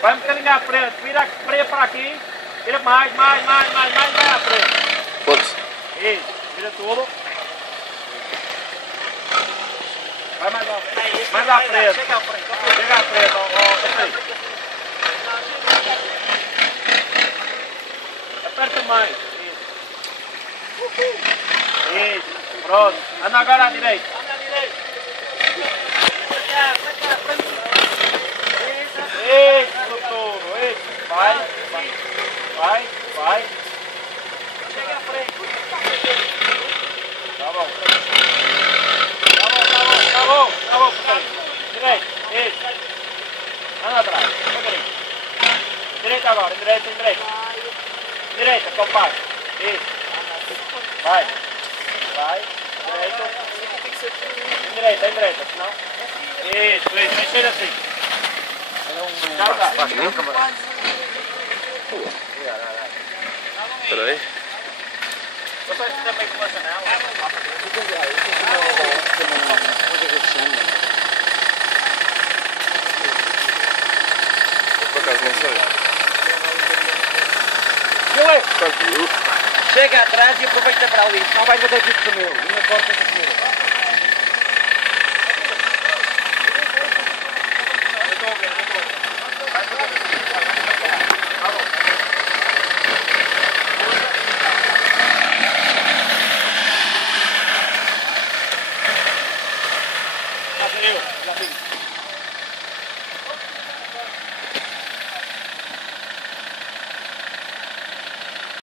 Vai um bocadinho à frente, vira para aqui, vira mais, vai à frente. Foda-se. Isso, vira tudo. Vai mais à frente. Mais à frente. Chega à frente, ó. Aperta mais. Isso, pronto. Anda agora à direita. Isso, doutor. Isso. Vai. Chega à frente. Tá bom. Tá bom. Direito. Isso. Anda atrás. Devagarinho. Direita agora. Direita. Direita, compás. Isso. Vai. Direita, senão. Isso, mexer assim. Faz nunca mais. Espera aí. Vocês também com a janela? Por acaso não sei. Chega atrás e aproveita para ali, senão vai bater tudo comigo. E na porta do comigo. Eu estou a ver.